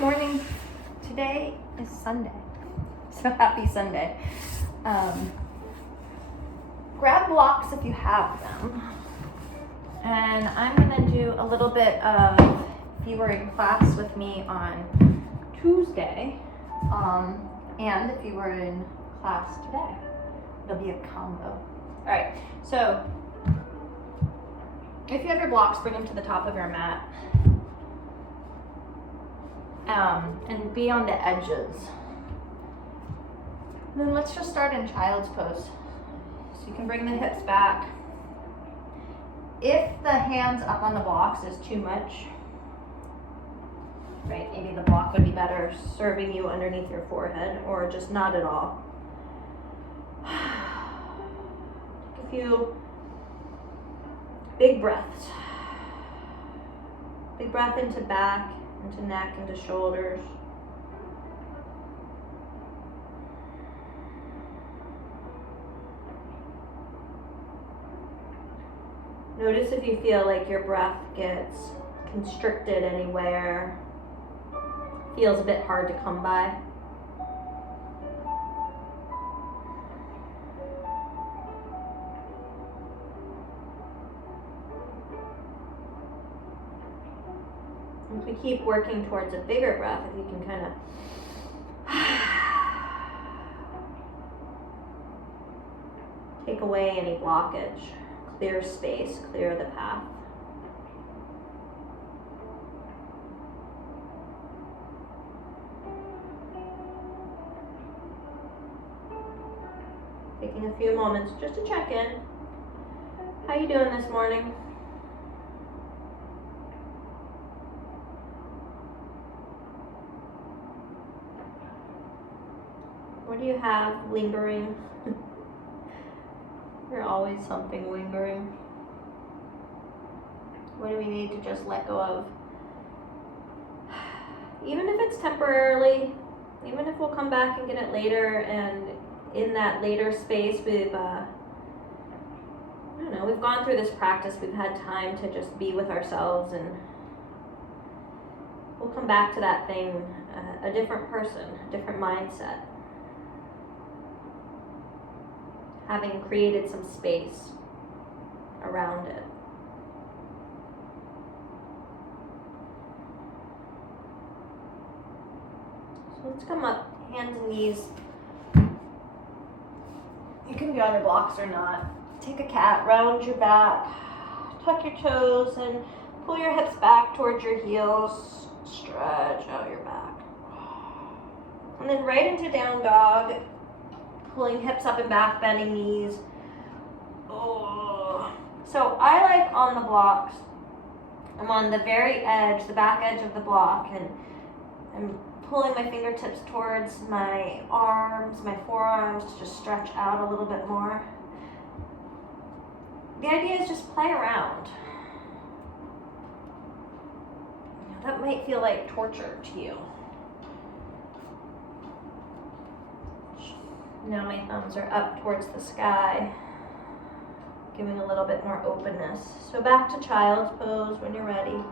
Morning. Today is Sunday, so happy Sunday. Grab blocks if you have them, and I'm gonna do a little bit of, if you were in class with me on Tuesday, and if you were in class today, it'll be a combo. All right, so if you have your blocks, bring them to the top of your mat. And be on the edges. And then let's just start in child's pose. So you can bring the hips back. If the hands up on the blocks is too much, right, maybe the block would be better serving you underneath your forehead, or just not at all. Take a few big breaths. Big breath into back, into neck, into shoulders. Notice if you feel like your breath gets constricted anywhere, feels a bit hard to come by. If we keep working towards a bigger breath, if you can kind of take away any blockage, clear space, clear the path. Taking a few moments just to check in. How you doing this morning? What do you have lingering? There's always something lingering. What do we need to just let go of? Even if it's temporarily, even if we'll come back and get it later, and in that later space we've, I don't know, we've gone through this practice, we've had time to just be with ourselves, and we'll come back to that thing a different person, a different mindset. Having created some space around it. So let's come up, hands and knees. You can be on your blocks or not. Take a cat, round your back, tuck your toes, and pull your hips back towards your heels. Stretch out your back. And then right into down dog. Pulling hips up and back, bending knees. Oh. So I like on the blocks, I'm on the very edge, the back edge of the block, and I'm pulling my fingertips towards my arms, my forearms, to just stretch out a little bit more. The idea is just play around. That might feel like torture to you. Now my thumbs are up towards the sky, giving a little bit more openness. So back to child's pose when you're ready.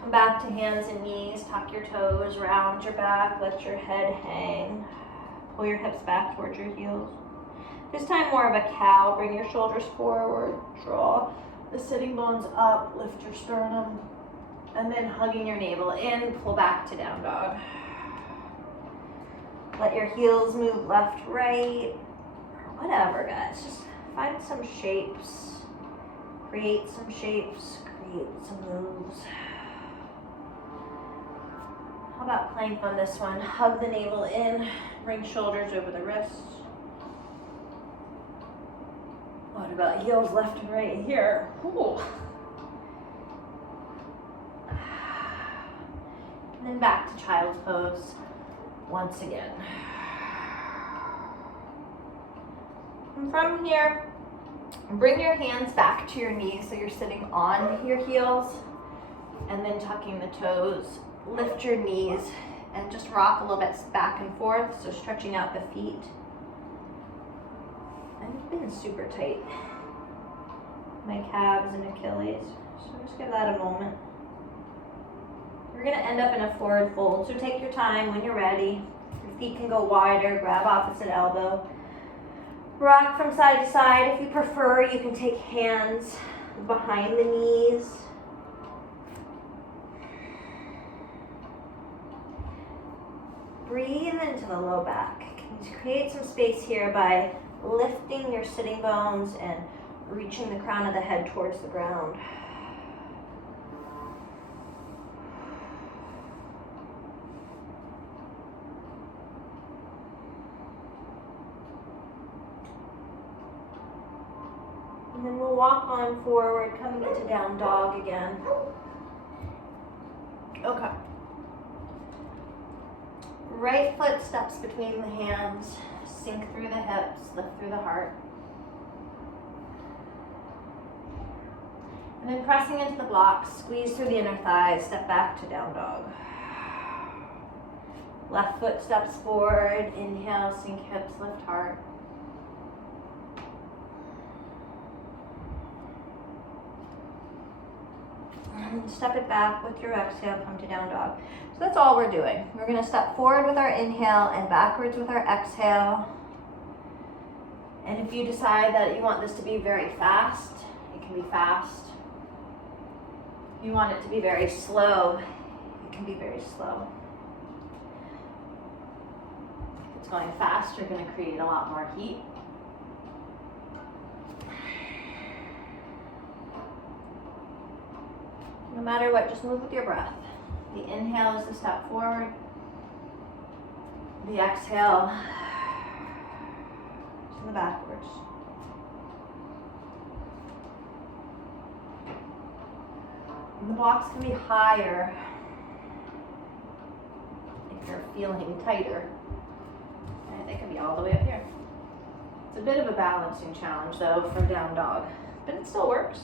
Come back to hands and knees, tuck your toes, round your back, let your head hang. Pull your hips back towards your heels. This time more of a cow, bring your shoulders forward, draw the sitting bones up, lift your sternum, and then hugging your navel in, pull back to down dog. Let your heels move left, right, or whatever, guys. Just find some shapes, create some shapes, create some moves. How about plank on this one? Hug the navel in, bring shoulders over the wrists. What about heels left and right here? Ooh. And then back to child's pose. Once again. And from here, bring your hands back to your knees so you're sitting on your heels, and then tucking the toes. Lift your knees and just rock a little bit back and forth, so stretching out the feet. I've been super tight. My calves and Achilles. So just give that a moment. We're gonna end up in a forward fold, so take your time when you're ready. Your feet can go wider, grab opposite elbow. Rock from side to side. If you prefer, you can take hands behind the knees. Breathe into the low back. Can you create some space here by lifting your sitting bones and reaching the crown of the head towards the ground. And then we'll walk on forward, coming into down dog again. Okay. Right foot steps between the hands, sink through the hips, lift through the heart. And then pressing into the blocks, squeeze through the inner thighs, step back to down dog. Left foot steps forward, inhale, sink hips, lift heart. And step it back with your exhale, come to down dog. So that's all we're doing. We're gonna step forward with our inhale and backwards with our exhale. And if you decide that you want this to be very fast, it can be fast. If you want it to be very slow, it can be very slow. If it's going fast, you're gonna create a lot more heat. No matter what, just move with your breath. The inhale is the step forward. The exhale is the backwards. And the blocks can be higher if you're feeling tighter. And they can be all the way up here. It's a bit of a balancing challenge though for down dog, but it still works.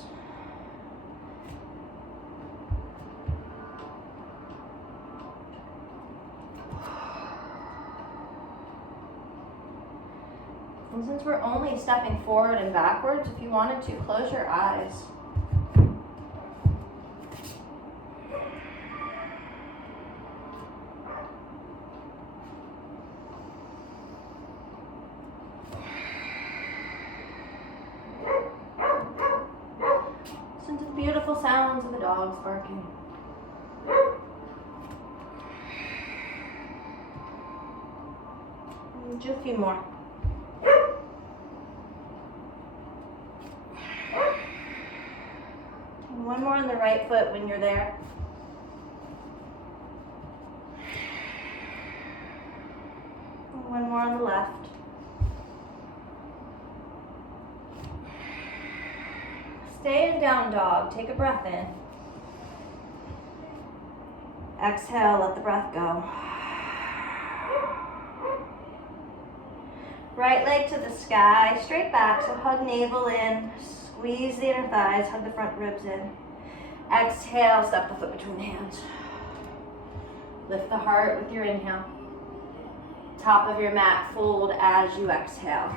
And since we're only stepping forward and backwards, if you wanted to, close your eyes. Listen to the beautiful sounds of the dogs barking. Do a few more. One more on the right foot when you're there. One more on the left. Stay in down dog. Take a breath in. Exhale, let the breath go. Right leg to the sky, straight back, so hug navel in. Squeeze the inner thighs, hug the front ribs in. Exhale, step the foot between the hands. Lift the heart with your inhale. Top of your mat, fold as you exhale.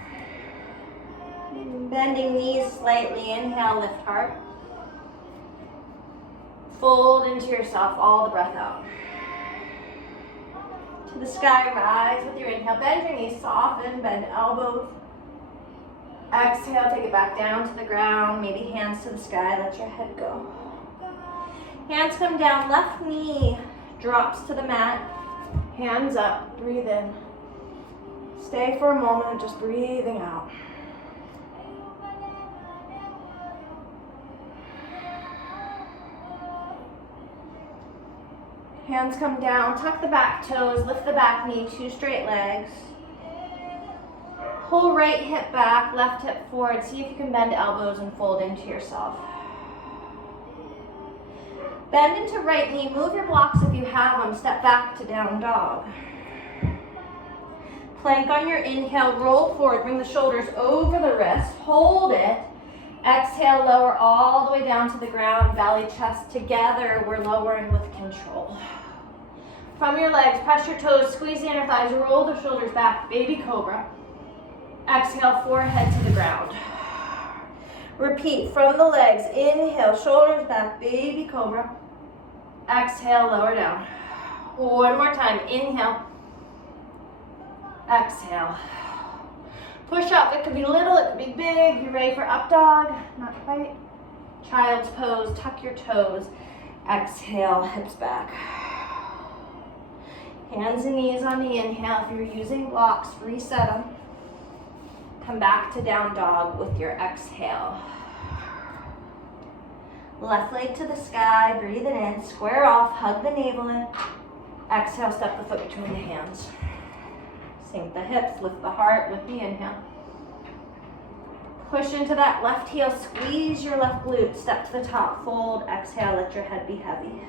Bending knees slightly, inhale, lift heart. Fold into yourself, all the breath out. To the sky, rise with your inhale. Bend your knees, soften, bend elbows. Exhale, take it back down to the ground, maybe hands to the sky, let your head go. Hands come down, left knee drops to the mat. Hands up, breathe in. Stay for a moment, just breathing out. Hands come down, tuck the back toes, lift the back knee, two straight legs. Pull right hip back, left hip forward. See if you can bend elbows and fold into yourself. Bend into right knee, move your blocks if you have them, step back to down dog. Plank on your inhale, roll forward, bring the shoulders over the wrist, hold it. Exhale, lower all the way down to the ground, belly, chest together. We're lowering with control. From your legs, press your toes, squeeze the inner thighs, roll the shoulders back, baby cobra. Exhale, forehead to the ground. Repeat from the legs, inhale, shoulders back, baby cobra. Exhale, lower down. One more time, inhale. Exhale. Push up, it could be little, it could be big. You ready for up dog? Not quite. Child's pose, tuck your toes. Exhale, hips back. Hands and knees on the inhale. If you're using blocks, reset them. Come back to down dog with your exhale. Left leg to the sky, breathe it in, square off, hug the navel in. Exhale, step the foot between the hands. Sink the hips, lift the heart with the inhale. Push into that left heel, squeeze your left glute, step to the top, fold, exhale, let your head be heavy.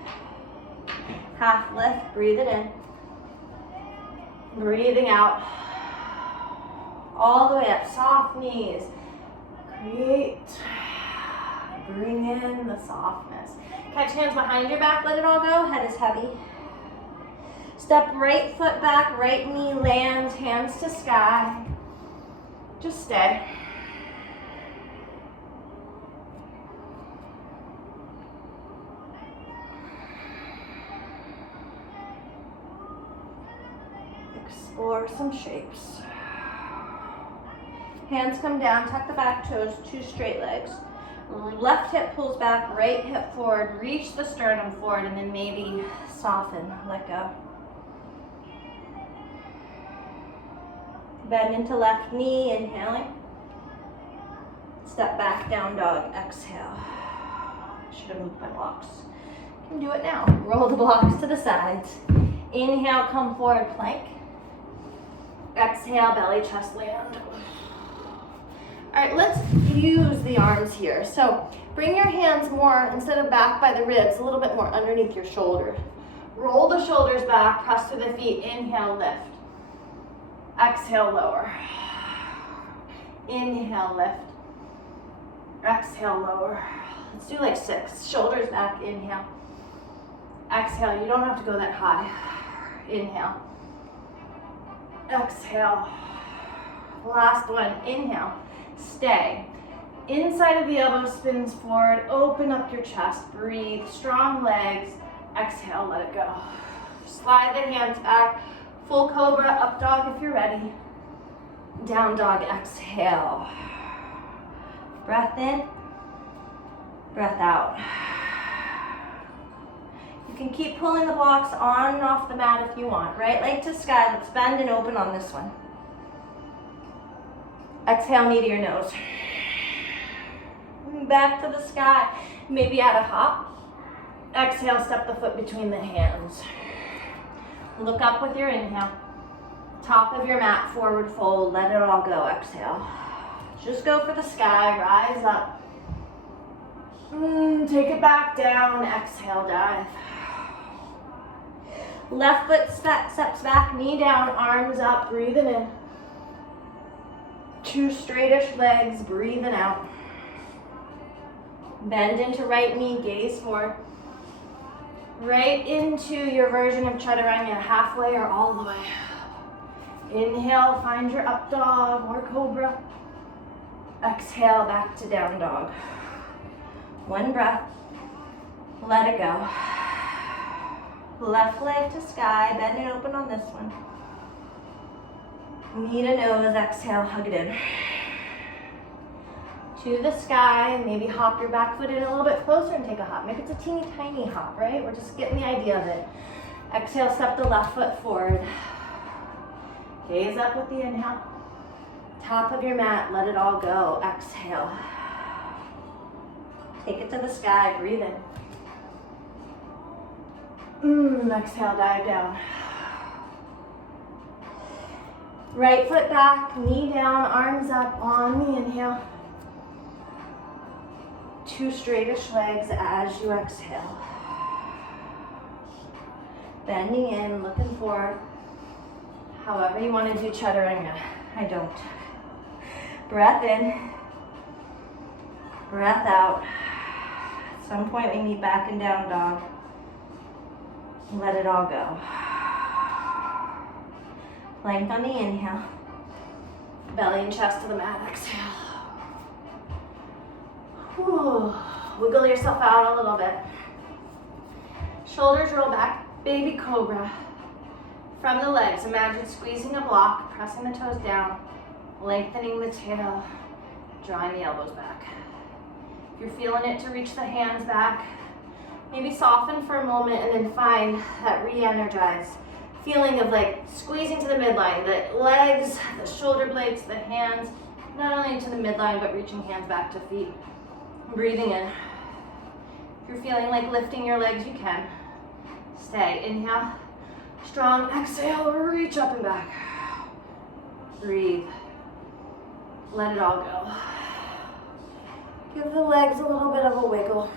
Half lift, breathe it in. Breathing out. All the way up, soft knees. Create. Bring in the softness. Catch hands behind your back, let it all go, head is heavy. Step right foot back, right knee lands, hands to sky. Just stay. Explore some shapes. Hands come down, tuck the back toes, two straight legs. Left hip pulls back, right hip forward, reach the sternum forward, and then maybe soften, let go. Bend into left knee, inhaling. Step back, down dog, exhale. Should have moved my blocks. Can do it now. Roll the blocks to the sides. Inhale, come forward, plank. Exhale, belly, chest, land. All right, let's use the arms here. So bring your hands more, instead of back by the ribs, a little bit more underneath your shoulders. Roll the shoulders back, press through the feet, inhale, lift. Exhale, lower. Inhale, lift. Exhale, lower. Let's do like 6. Shoulders back, inhale. Exhale, you don't have to go that high. Inhale. Exhale. Last one, inhale. Stay. Inside of the elbow spins forward, open up your chest, breathe, strong legs. Exhale, let it go. Slide the hands back, full cobra, up dog if you're ready. Down dog, exhale. Breath in, breath out. You can keep pulling the blocks on and off the mat if you want. Right leg to sky, let's bend and open on this one. Exhale, knee to your nose. Back to the sky, maybe add a hop. Exhale, step the foot between the hands. Look up with your inhale. Top of your mat, forward fold, let it all go, exhale. Just go for the sky, rise up. Take it back down, exhale, dive. Left foot steps back, knee down, arms up, breathing in. Two straightish legs, breathing out. Bend into right knee, gaze forward. Right into your version of chaturanga, halfway or all the way. Inhale, find your up dog or cobra. Exhale, back to down dog. One breath, let it go. Left leg to sky, bend and open on this one. Knee to nose, exhale, hug it in. To the sky, maybe hop your back foot in a little bit closer and take a hop. Maybe it's a teeny tiny hop, right? We're just getting the idea of it. Exhale, step the left foot forward. Gaze up with the inhale. Top of your mat, let it all go. Exhale. Take it to the sky, breathe in. Exhale, dive down. Right foot back, knee down, arms up on the inhale. Two straightish legs as you exhale. Bending in, looking forward. However you want to do chaturanga. I don't. Breath in. Breath out. At some point we meet back in down dog. Let it all go. Plank on the inhale. Belly and chest to the mat, exhale. Whew. Wiggle yourself out a little bit. Shoulders roll back, baby cobra. From the legs, imagine squeezing a block, pressing the toes down, lengthening the tail, drawing the elbows back. If you're feeling it, to reach the hands back, maybe soften for a moment and then find that re-energize feeling of like squeezing to the midline, the legs, the shoulder blades, the hands, not only to the midline, but reaching hands back to feet. Breathing in. If you're feeling like lifting your legs, you can. Stay. Inhale. Strong. Exhale. Reach up and back. Breathe. Let it all go. Give the legs a little bit of a wiggle.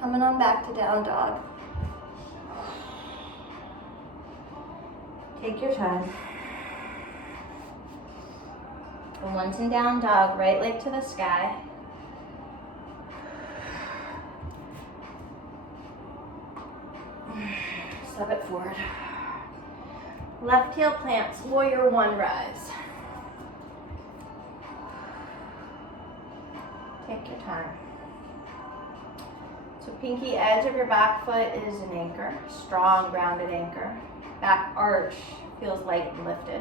Coming on back to down dog. Take your time. And once in down dog, right leg to the sky. Step it forward. Left heel plants, warrior one, rise. Take your time. So pinky edge of your back foot is an anchor, strong grounded anchor. Back arch feels light and lifted.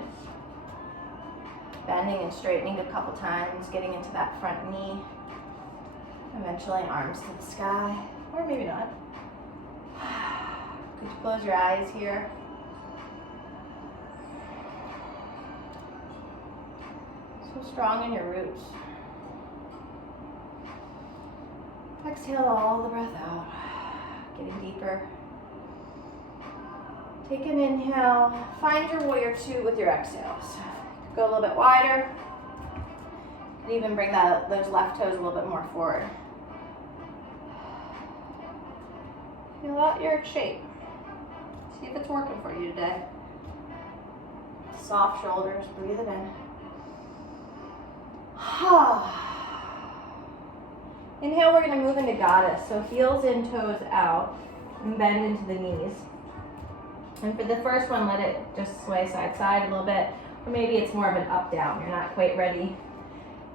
Bending and straightening a couple times, getting into that front knee. Eventually arms to the sky, or maybe not. Could you close your eyes here? So strong in your roots. Exhale all the breath out, getting deeper. Take an inhale, find your warrior two with your exhales. Go a little bit wider, and even bring those left toes a little bit more forward. Feel out your shape. See if it's working for you today. Soft shoulders, breathe it in. Inhale, we're going to move into goddess. So heels in, toes out, and bend into the knees. And for the first one, let it just sway side to side a little bit, or maybe it's more of an up down. You're not quite ready.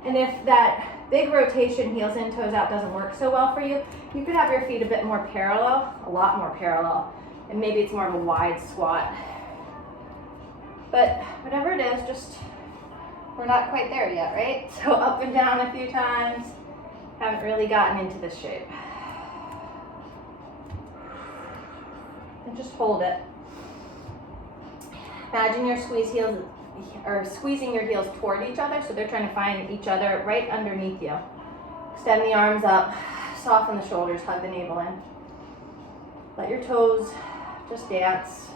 And if that big rotation, heels in, toes out, doesn't work so well for you, you could have your feet a bit more parallel, a lot more parallel, and maybe it's more of a wide squat. But whatever it is, just, we're not quite there yet, right? So up and down a few times. Haven't really gotten into this shape. And just hold it. Imagine your squeezing your heels toward each other, so they're trying to find each other right underneath you. Extend the arms up, soften the shoulders, hug the navel in. Let your toes just dance.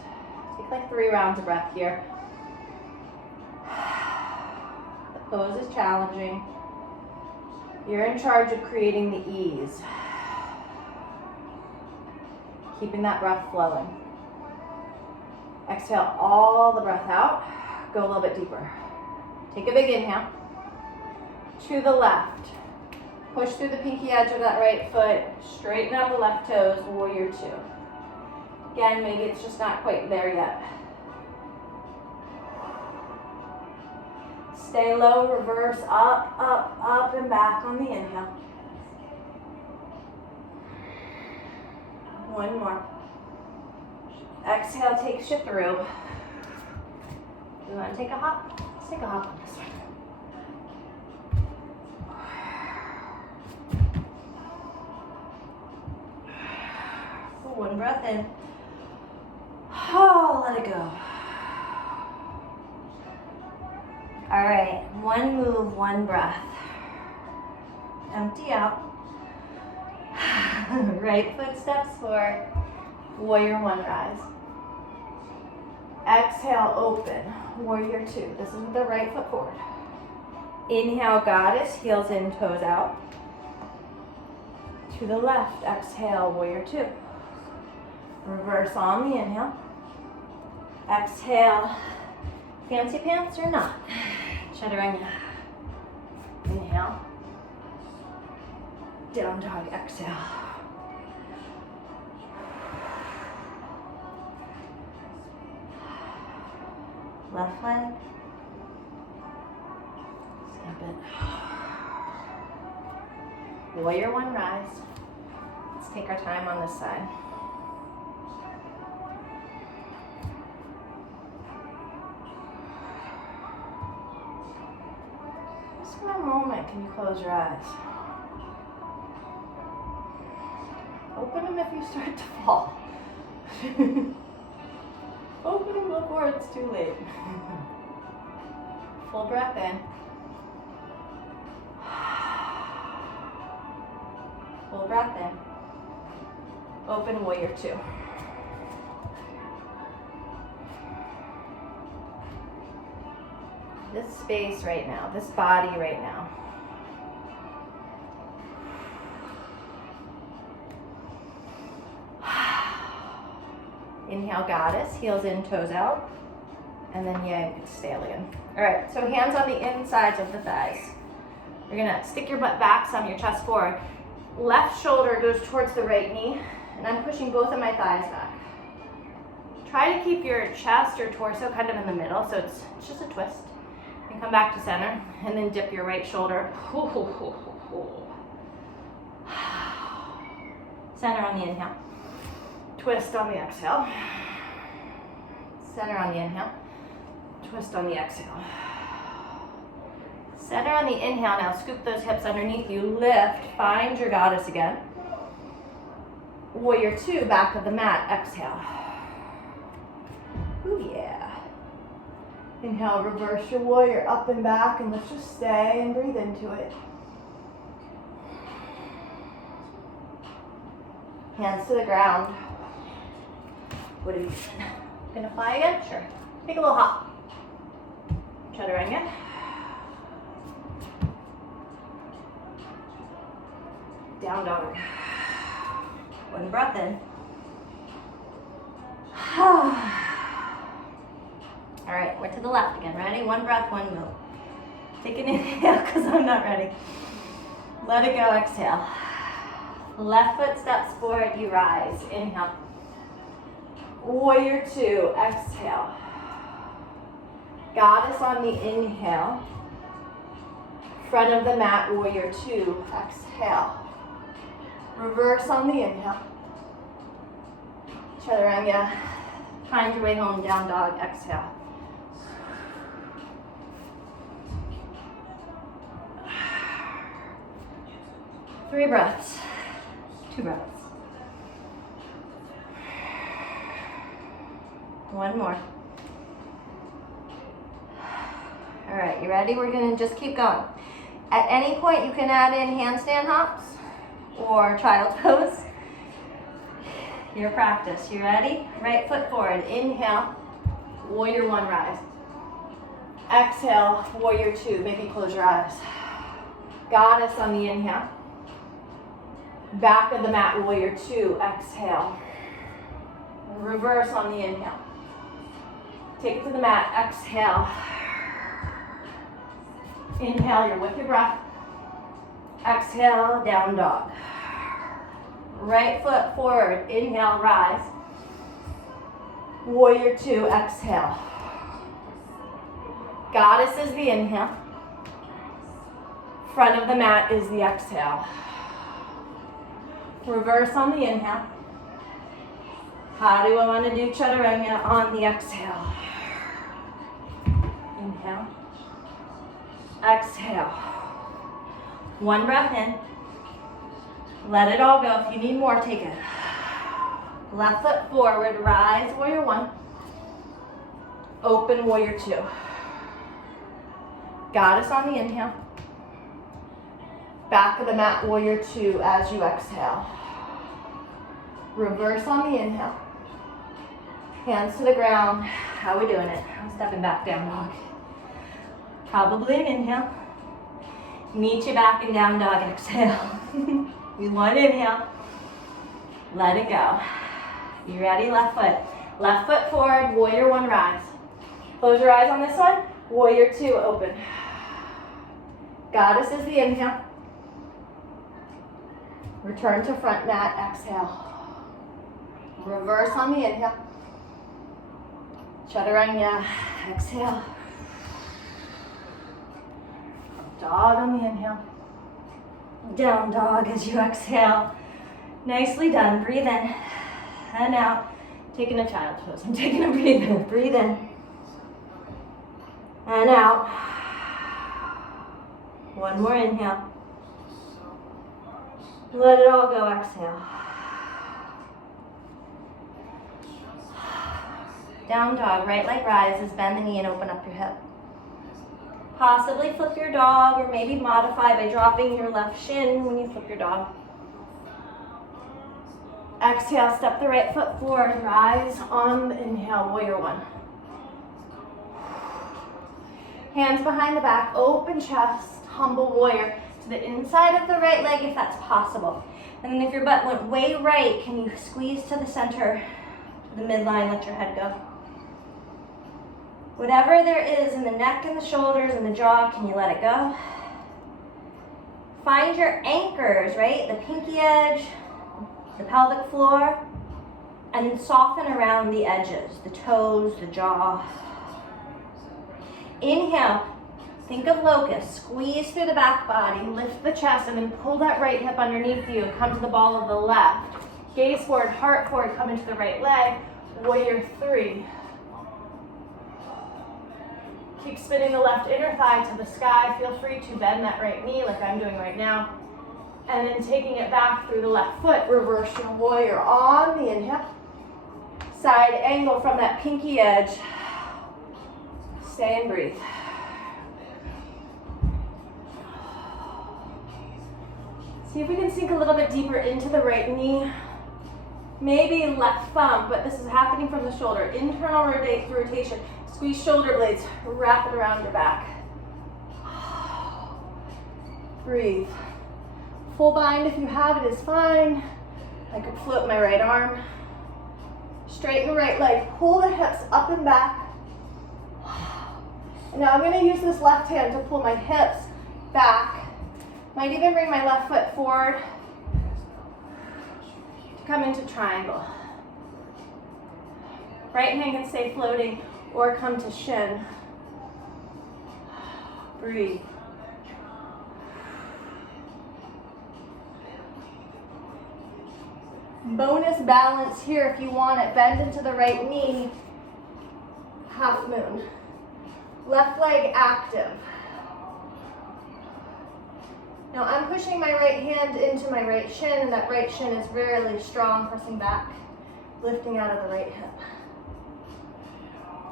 Take like 3 rounds of breath here. The pose is challenging. You're in charge of creating the ease. Keeping that breath flowing. Exhale all the breath out. Go a little bit deeper. Take a big inhale. To the left. Push through the pinky edge of that right foot. Straighten out the left toes, warrior two. Again, maybe it's just not quite there yet. Stay low, reverse, up, up, up, and back on the inhale. One more. Exhale takes you through. You want to take a hop? Let's take a hop on this one. One breath in. Oh, let it go. All right, one move, one breath. Empty out. Right foot steps forward. Warrior one, rise. Exhale, open. Warrior two. This is the right foot forward. Inhale, goddess, heels in, toes out. To the left, exhale, warrior two. Reverse on the inhale. Exhale, fancy pants or not. Chaturanga. Inhale. Down dog, exhale. Left leg. Step it. Warrior one, rise. Let's take our time on this side. Just for a moment, can you close your eyes? Open them if you start to fall. Open them before it's too late. Full breath in. Full breath in. Open warrior two. This space right now, this body right now. Inhale, goddess, heels in, toes out, and then stallion. All right, so hands on the insides of the thighs. You're gonna stick your butt back some, your chest forward. Left shoulder goes towards the right knee, and I'm pushing both of my thighs back. Try to keep your chest or torso kind of in the middle, so it's just a twist. And come back to center, and then dip your right shoulder. Center on the inhale. Twist on the exhale. Center on the inhale. Twist on the exhale. Center on the inhale. Now scoop those hips underneath you. Lift. Find your goddess again. Warrior two, back of the mat. Exhale. Ooh, yeah. Inhale, reverse your warrior up and back, and let's just stay and breathe into it. Hands to the ground. What are you doing? Gonna fly again? Sure. Take a little hop. Chaturanga. Down dog. One breath in. All right, we're to the left again. Ready? One breath, one move. Take an inhale because I'm not ready. Let it go, exhale. Left foot steps forward, you rise. Inhale. Warrior two, exhale. Goddess on the inhale. Front of the mat, warrior two, exhale. Reverse on the inhale. Chaturanga. Find your way home, down dog, exhale. Three breaths. Two breaths. One more. All right, you ready? We're gonna just keep going. At any point, you can add in handstand hops or child pose. Your practice. You ready? Right foot forward. Inhale. Warrior one, rise. Exhale. Warrior two. Maybe close your eyes. Goddess on the inhale. Back of the mat, warrior two. Exhale. Reverse on the inhale. Take it to the mat. Exhale. Inhale, you're with your breath. Exhale, down dog. Right foot forward. Inhale, rise. Warrior two, exhale. Goddess is the inhale. Front of the mat is the exhale. Reverse on the inhale. How do I want to do chaturanga on the exhale? Inhale. Exhale. One breath in. Let it all go. If you need more, take it. Left foot forward, rise, warrior one. Open, warrior two. Goddess on the inhale. Back of the mat, warrior two as you exhale. Reverse on the inhale. Hands to the ground. How are we doing it? I'm stepping back, down dog. Probably an inhale. Meet you back in down dog and exhale. We want inhale. Let it go. You ready? Left foot. Left foot forward, warrior one, rise. Close your eyes on this one. Warrior two, open. Goddess is the inhale. Return to front mat, exhale. Reverse on the inhale. Chaturanga, exhale. Dog on the inhale. Down dog as you exhale. Nicely done. Breathe in and out. Taking a child's pose. I'm taking a breathe in. Breathe in and out. One more inhale. Let it all go. Exhale. Down dog. Right leg rises. Bend the knee and open up your hip. Possibly flip your dog, or maybe modify by dropping your left shin when you flip your dog. Exhale, step the right foot forward, rise on the inhale, warrior one. Hands behind the back, open chest, humble warrior to the inside of the right leg if that's possible. And then if your butt went way right, can you squeeze to the center, to the midline, let your head go. Whatever there is in the neck and the shoulders and the jaw, can you let it go? Find your anchors, right? The pinky edge, the pelvic floor, and then soften around the edges, the toes, the jaw. Inhale, think of locust, squeeze through the back body, lift the chest, and then pull that right hip underneath you, come to the ball of the left. Gaze forward, heart forward, come into the right leg, warrior three. Keep spinning the left inner thigh to the sky. Feel free to bend that right knee like I'm doing right now. And then taking it back through the left foot, reverse your warrior on the inhale. Side angle from that pinky edge. Stay and breathe. See if we can sink a little bit deeper into the right knee. Maybe left thumb, but this is happening from the shoulder. Internal rotation. Squeeze shoulder blades, wrap it around your back. Breathe. Full bind if you have it is fine. I could float my right arm. Straighten the right leg, pull the hips up and back. And now I'm going to use this left hand to pull my hips back. Might even bring my left foot forward to come into triangle. Right hand can stay floating or come to shin. Breathe. Bonus balance here if you want it. Bend into the right knee. Half moon. Left leg active. Now I'm pushing my right hand into my right shin, and that right shin is really strong, pressing back, lifting out of the right hip.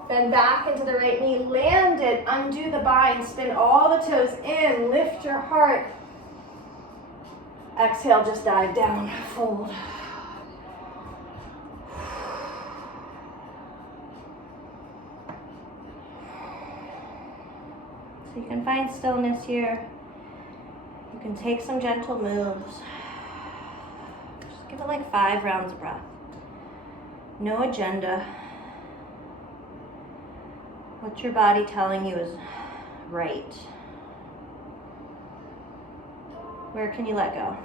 Bend back into the right knee, land it, undo the bind, spin all the toes in, lift your heart. Exhale, just dive down, fold. So you can find stillness here. You can take some gentle moves. Just give it like 5 rounds of breath. No agenda. What's your body telling you is right? Where can you let go?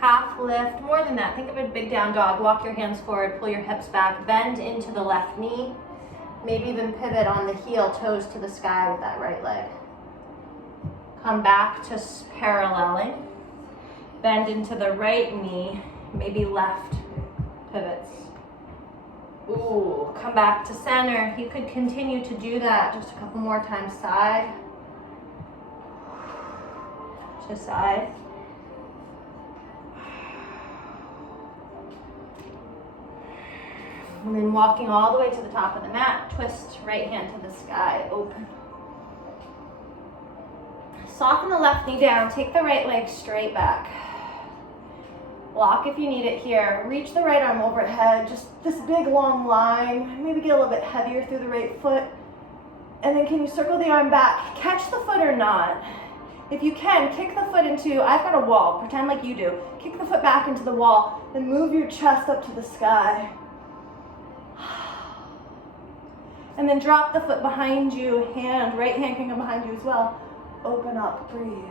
Half lift, more than that. Think of a big down dog. Walk your hands forward, pull your hips back, bend into the left knee. Maybe even pivot on the heel, toes to the sky with that right leg. Come back to paralleling. Bend into the right knee, maybe left pivots. Ooh, come back to center. You could continue to do that just a couple more times. Side to side. And then walking all the way to the top of the mat, twist right hand to the sky, open. Soften the left knee down, take the right leg straight back. Block if you need it here. Reach the right arm overhead, just this big long line. Maybe get a little bit heavier through the right foot. And then can you circle the arm back? Catch the foot or not. If you can, kick the foot into, I've got a wall, pretend like you do. Kick the foot back into the wall, then move your chest up to the sky. And then drop the foot behind you, right hand can come behind you as well. Open up, breathe.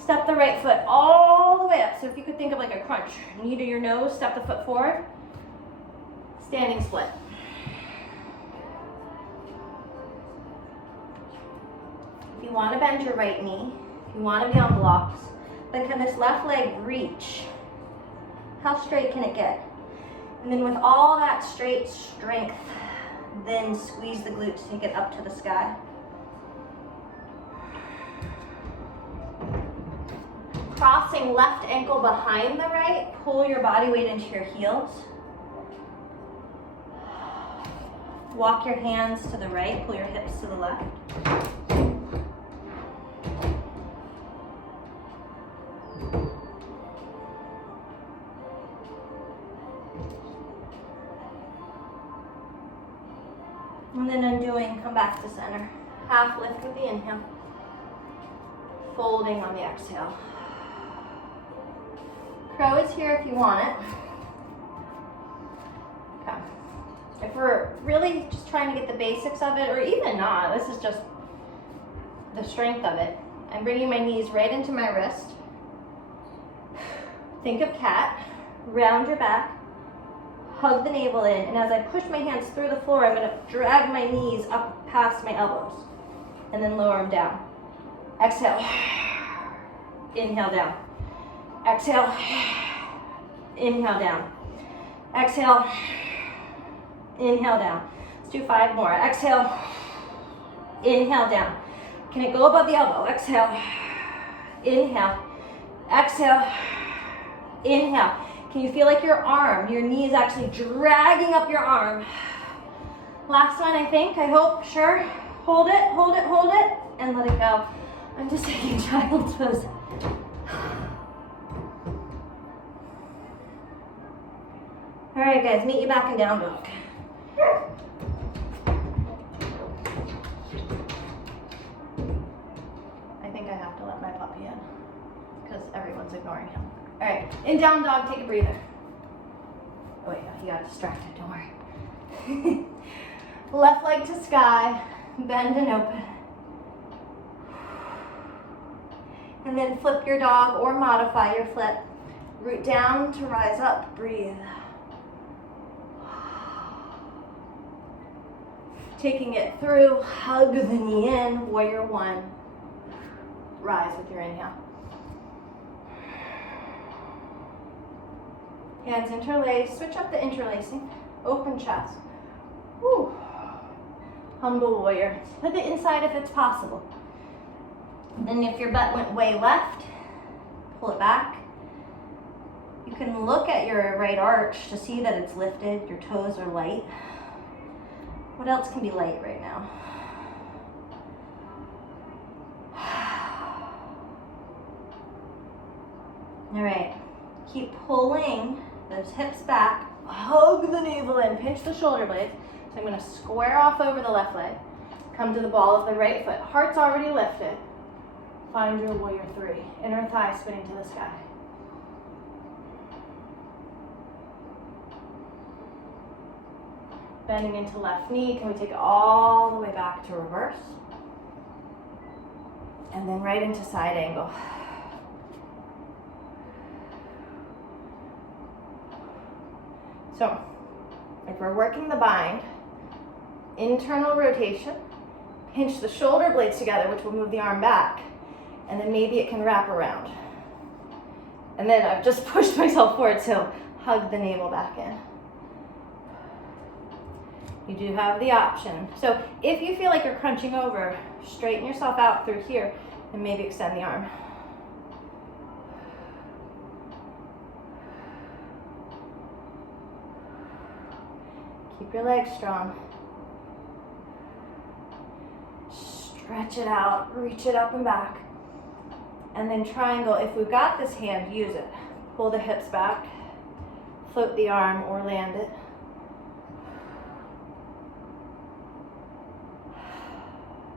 Step the right foot all the way up. So if you could think of like a crunch, knee to your nose, step the foot forward. Standing split. If you want to bend your right knee, if you want to be on blocks, then can this left leg reach? How straight can it get? And then with all that straight strength, then squeeze the glutes, take it up to the sky. Crossing left ankle behind the right, pull your body weight into your heels. Walk your hands to the right, pull your hips to the left. And then undoing, come back to center. Half lift with the inhale. Folding on the exhale. Crow is here if you want it. Okay. If we're really just trying to get the basics of it, or even not, this is just the strength of it. I'm bringing my knees right into my wrist. Think of cat. Round your back. Hug the navel in, and as I push my hands through the floor, I'm going to drag my knees up past my elbows, and then lower them down. Exhale. Inhale down. Exhale. Inhale down. Exhale. Inhale down. Let's do 5 more. Exhale. Inhale down. Can it go above the elbow? Exhale. Inhale. Exhale. Inhale. Can you feel like your arm, your knee is actually dragging up your arm? Last one, I think, I hope, sure. Hold it, hold it, hold it, and let it go. I'm just taking child's pose. All right, guys, meet you back in down dog. I think I have to let my puppy in because everyone's ignoring him. All right, in down dog, take a breather. Oh wait, he got distracted, don't worry. Left leg to sky, bend and open. And then flip your dog or modify your flip. Root down to rise up, breathe. Taking it through, hug the knee in, warrior 1. Rise with your inhale. Hands interlace, switch up the interlacing, open chest. Woo. Humble warrior, to the inside if it's possible. Then if your butt went way left, pull it back. You can look at your right arch to see that it's lifted, your toes are light. What else can be light right now? All right, keep pulling those hips back, hug the navel in, pinch the shoulder blades. So I'm gonna square off over the left leg, come to the ball of the right foot. Heart's already lifted. Find your warrior 3, inner thigh spinning to the sky. Bending into left knee, can we take it all the way back to reverse? And then right into side angle. So, if we're working the bind, internal rotation, pinch the shoulder blades together, which will move the arm back, and then maybe it can wrap around. And then I've just pushed myself forward, so hug the navel back in. You do have the option. So if you feel like you're crunching over, straighten yourself out through here and maybe extend the arm. Keep your legs strong. Stretch it out, reach it up and back. And then triangle, if we've got this hand, use it. Pull the hips back, float the arm or land it.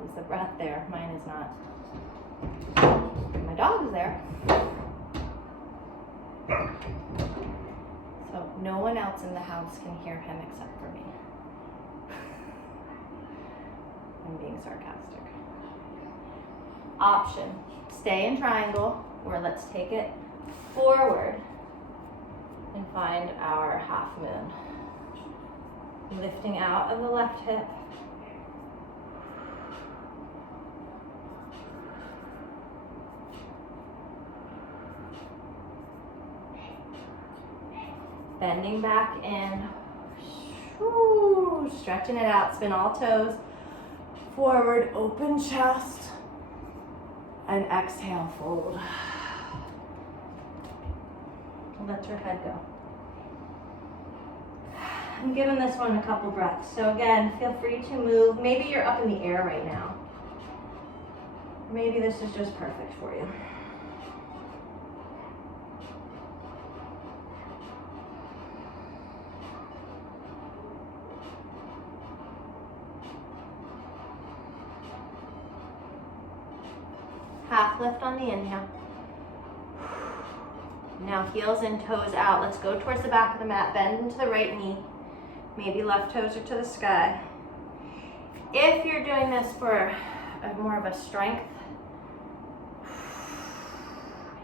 Is the breath there? Mine is not. My dog is there. So no one else in the house can hear him except for me. I'm being sarcastic. Option, stay in triangle, or let's take it forward and find our half moon. Lifting out of the left hip. Bending back in. Woo, stretching it out. Spin all toes. Forward, open chest. And exhale, fold. Let your head go. I'm giving this one a couple breaths. So again, feel free to move. Maybe you're up in the air right now. Maybe this is just perfect for you. Half lift on the inhale. Now heels and toes out. Let's go towards the back of the mat. Bend into the right knee. Maybe left toes are to the sky. If you're doing this for more of a strength,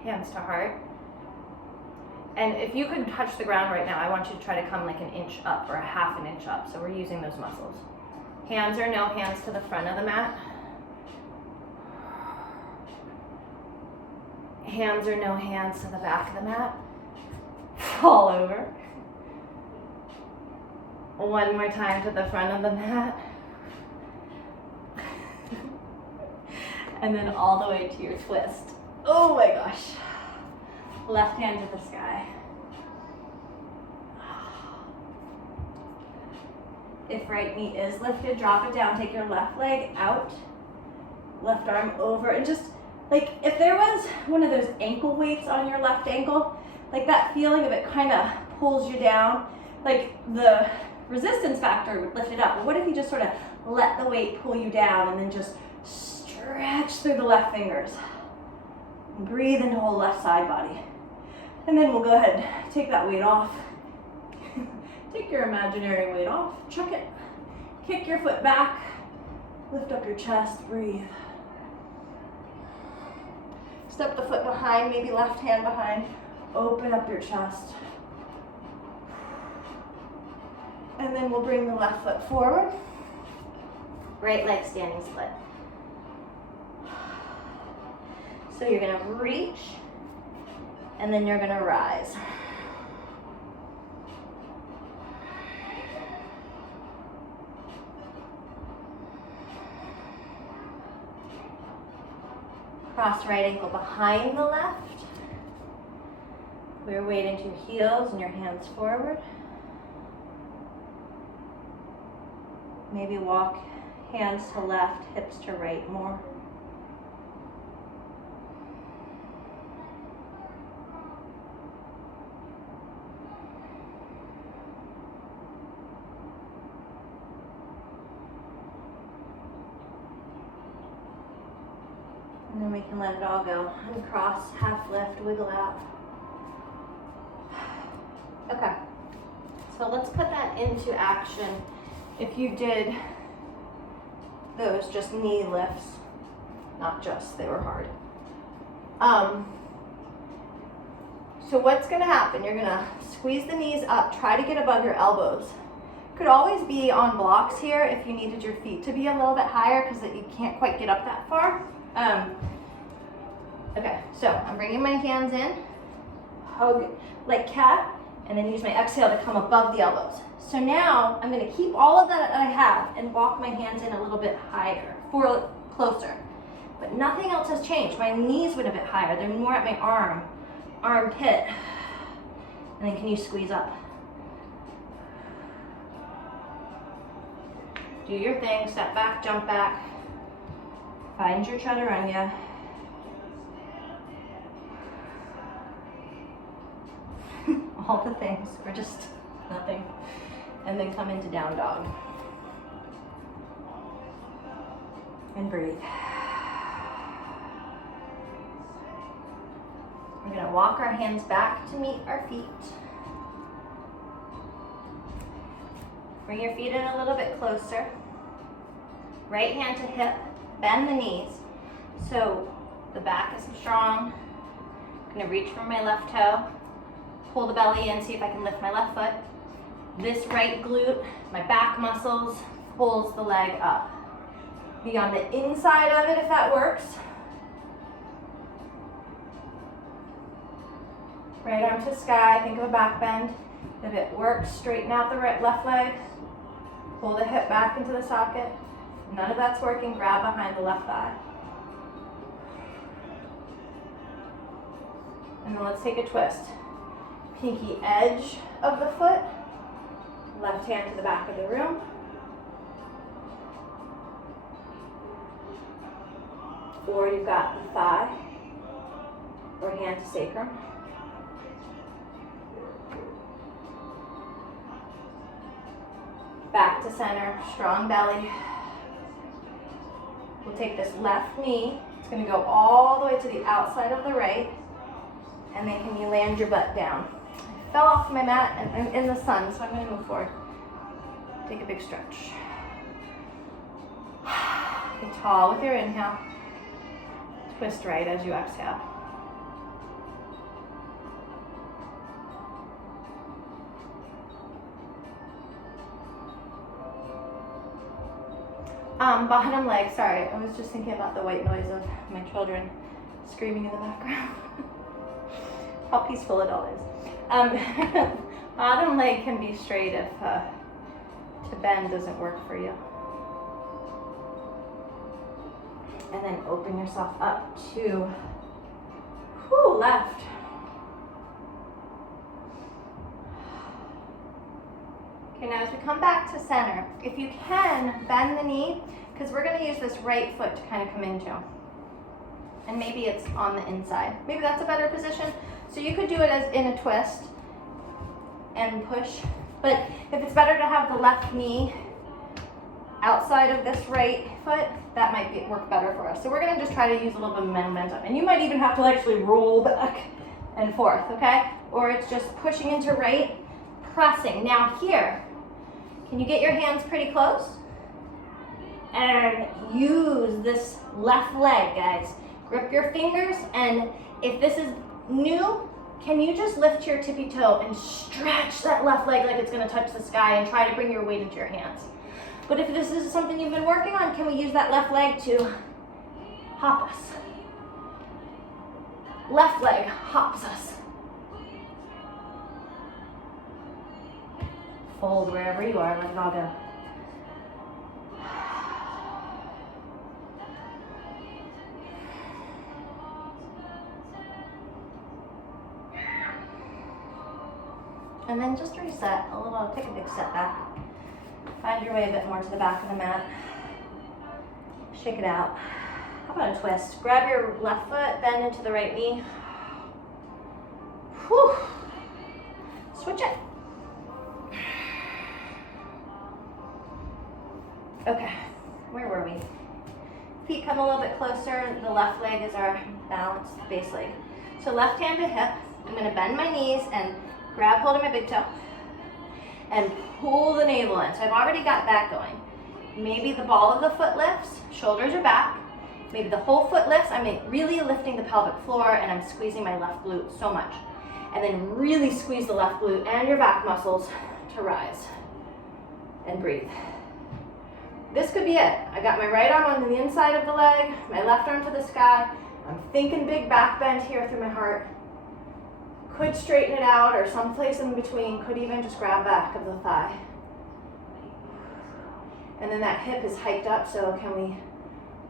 hands to heart. And if you could touch the ground right now, I want you to try to come like an inch up or a half an inch up. So we're using those muscles. Hands or no hands to the front of the mat. Hands or no hands to the back of the mat. Fall over. One more time to the front of the mat. And then all the way to your twist. Oh my gosh. Left hand to the sky. If right knee is lifted, drop it down. Take your left leg out. Left arm over. And just like if there was one of those ankle weights on your left ankle, like that feeling of it kind of pulls you down. Like the resistance factor would lift it up. But what if you just sort of let the weight pull you down and then just stretch through the left fingers. And breathe into the whole left side body. And then we'll go ahead and take that weight off. Take your imaginary weight off, chuck it. Kick your foot back. Lift up your chest, breathe. Step the foot behind, maybe left hand behind. Open up your chest. And then we'll bring the left foot forward. Right leg standing split. So you're gonna reach, and then you're gonna rise. Cross right ankle behind the left. Clear weight into your heels and your hands forward. Maybe walk hands to left, hips to right more. And then we can let it all go. Uncross, half lift, wiggle out. Okay, so let's put that into action. If you did those just knee lifts, not just, they were hard. So what's gonna happen? You're gonna squeeze the knees up, try to get above your elbows. Could always be on blocks here if you needed your feet to be a little bit higher because you can't quite get up that far. Okay, so I'm bringing my hands in, hug like cat, and then use my exhale to come above the elbows. So now I'm gonna keep all of that I have and walk my hands in a little bit higher, closer. But nothing else has changed. My knees went a bit higher. They're more at my armpit. And then can you squeeze up? Do your thing, step back, jump back. Find your chaturanga. All the things, or just nothing. And then come into down dog. And breathe. We're gonna walk our hands back to meet our feet. Bring your feet in a little bit closer. Right hand to hip, bend the knees. So the back is strong. I'm gonna reach for my left toe. Pull the belly in, see if I can lift my left foot. This right glute, my back muscles, pulls the leg up. Be on the inside of it if that works. Right arm to sky, think of a back bend. If it works, straighten out the left leg. Pull the hip back into the socket. If none of that's working, grab behind the left thigh. And then let's take a twist. Pinky edge of the foot, left hand to the back of the room. Or you've got the thigh or hand to sacrum. Back to center, strong belly. We'll take this left knee. It's going to go all the way to the outside of the right. And then can you land your butt down? I fell off my mat and I'm in the sun, so I'm going to move forward. Take a big stretch. Get tall with your inhale. Twist right as you exhale. Bottom leg, sorry, I was just thinking about the white noise of my children screaming in the background. How peaceful it all is. Bottom leg can be straight if to bend doesn't work for you. And then open yourself up to left. Okay, now as we come back to center, if you can, bend the knee, because we're going to use this right foot to kind of come into. And maybe it's on the inside. Maybe that's a better position. So you could do it as in a twist and push. But if it's better to have the left knee outside of this right foot, that might work better for us. So we're going to just try to use a little bit of momentum. And you might even have to actually roll back and forth, okay? Or it's just pushing into right, pressing. Now here, can you get your hands pretty close? And use this left leg, guys. Grip your fingers, and if this is new, can you just lift your tippy toe and stretch that left leg like it's going to touch the sky and try to bring your weight into your hands. But if this is something you've been working on, can we use that left leg to hop us? Left leg hops us. Fold wherever you are, let it all go. And then just reset a little, take a big step back. Find your way a bit more to the back of the mat. Shake it out. How about a twist? Grab your left foot, bend into the right knee. Whew. Switch it. Okay, where were we? Feet come a little bit closer. The left leg is our balanced base leg. So left hand to hip. I'm gonna bend my knees and grab hold of my big toe and pull the navel in. So I've already got that going. Maybe the ball of the foot lifts, shoulders are back. Maybe the whole foot lifts. I'm really lifting the pelvic floor and I'm squeezing my left glute so much. And then really squeeze the left glute and your back muscles to rise. And breathe. This could be it. I got my right arm on the inside of the leg, my left arm to the sky. I'm thinking big back bend here through my heart. Could straighten it out or someplace in between. Could even just grab back of the thigh. And then that hip is hiked up, so can we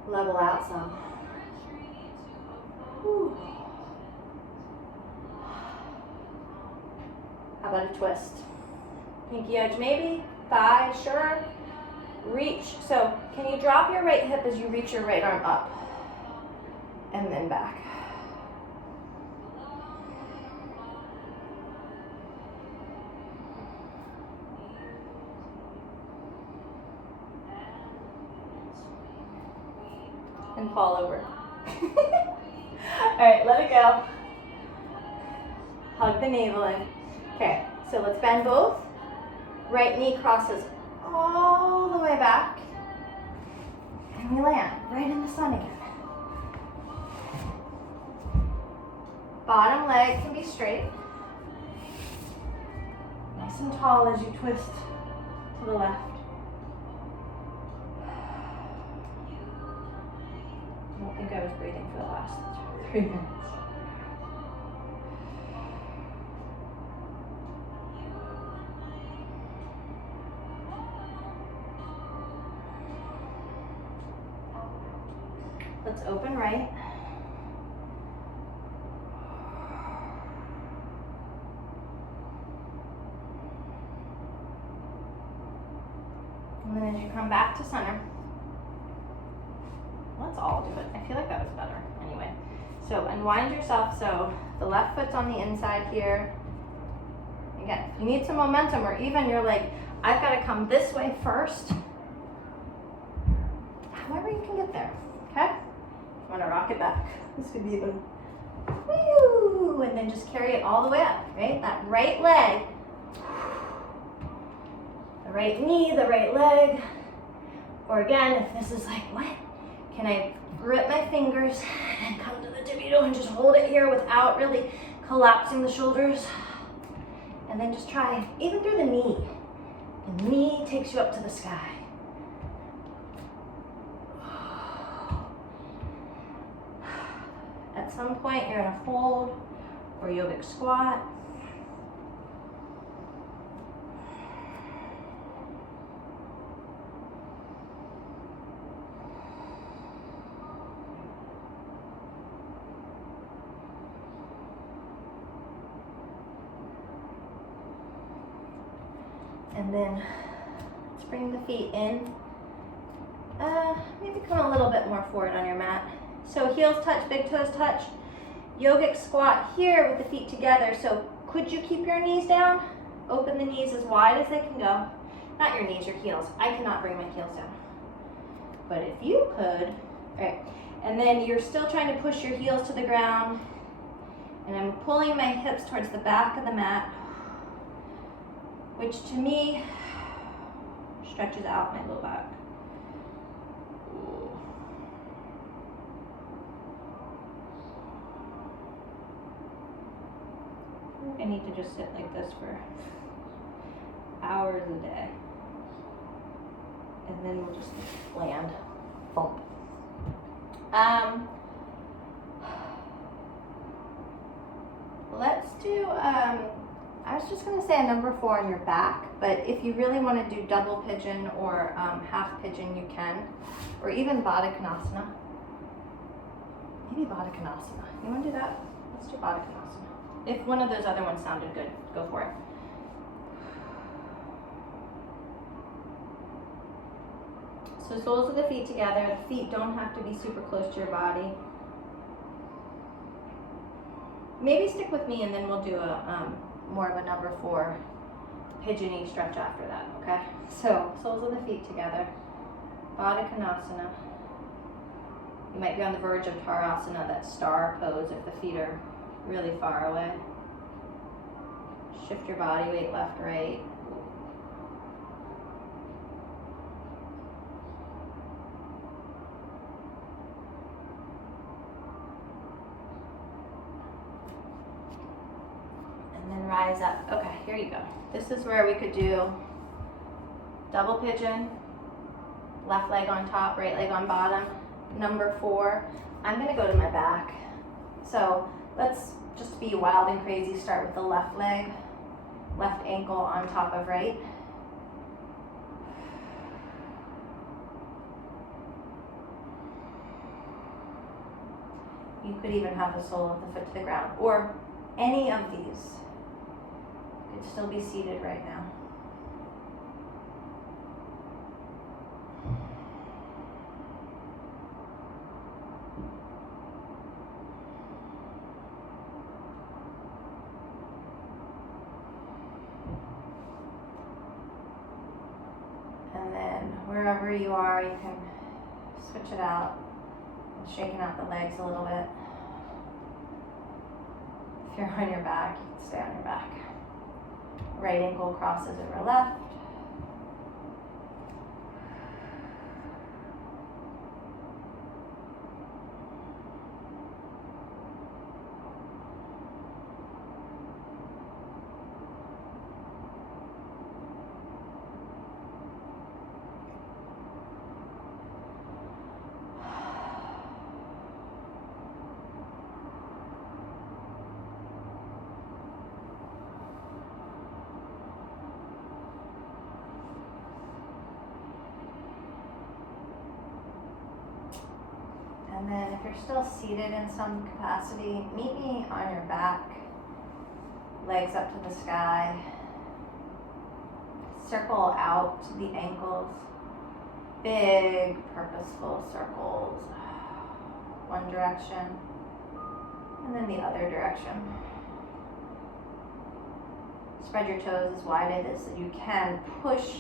level out some? Whew. How about a twist? Pinky edge maybe, thigh, sure. Reach, so can you drop your right hip as you reach your right arm up? And then back. And fall over. All right, let it go. Hug the navel in. Okay, so let's bend both. Right knee crosses all the way back. And we land right in the sun again. Bottom leg can be straight. Nice Nice and tall as you twist to the left. I don't think I was breathing for the last 3 minutes. Let's open right. And then as you come back to center, let's all do it. I feel like that was better anyway. So unwind yourself so the left foot's on the inside here. Again, if you need some momentum or even you're like, I've got to come this way first. However you can get there, okay? I'm gonna rock it back. This could be the woo, and then just carry it all the way up, right? That right leg, the right knee, the right leg. Or again, if this is like, what? Can I grip my fingers and come to the tippy toe and just hold it here without really collapsing the shoulders? And then just try, even through the knee. The knee takes you up to the sky. At some point, you're gonna fold or yogic squat. And then let's bring the feet in. Maybe come a little bit more forward on your mat. So heels touch, big toes touch. Yogic squat here with the feet together. So could you keep your knees down? Open the knees as wide as they can go. Not your knees, your heels. I cannot bring my heels down. But if you could, all right. And then you're still trying to push your heels to the ground. And I'm pulling my hips towards the back of the mat, which to me stretches out my low back. I need to just sit like this for hours a day. And then we'll just land. Bump. Let's do, I was just going to say a number 4 on your back, but if you really want to do double pigeon or half pigeon, you can. Or even Baddha Konasana. Maybe Baddha Konasana. You want to do that? Let's do Baddha Konasana. If one of those other ones sounded good, go for it. So soles of the feet together. The feet don't have to be super close to your body. Maybe stick with me and then we'll do a more of a number 4 pigeon-y stretch after that, okay? So soles of the feet together. Baddha Konasana. You might be on the verge of Tarasana, that star pose if the feet are really far away. Shift your body weight left, right. And then rise up. Okay, here you go. This is where we could do double pigeon, left leg on top, right leg on bottom. Number 4, I'm gonna go to my back. So let's just be wild and crazy. Start with the left leg, left ankle on top of right. You could even have the sole of the foot to the ground, or any of these. You could still be seated right now. And then wherever you are, you can switch it out, shaking out the legs a little bit. If you're on your back, you can stay on your back. Right ankle crosses over left. And then if you're still seated in some capacity, meet me on your back, legs up to the sky. Circle out to the ankles. Big, purposeful circles. One direction, and then the other direction. Spread your toes as wide as you can. Push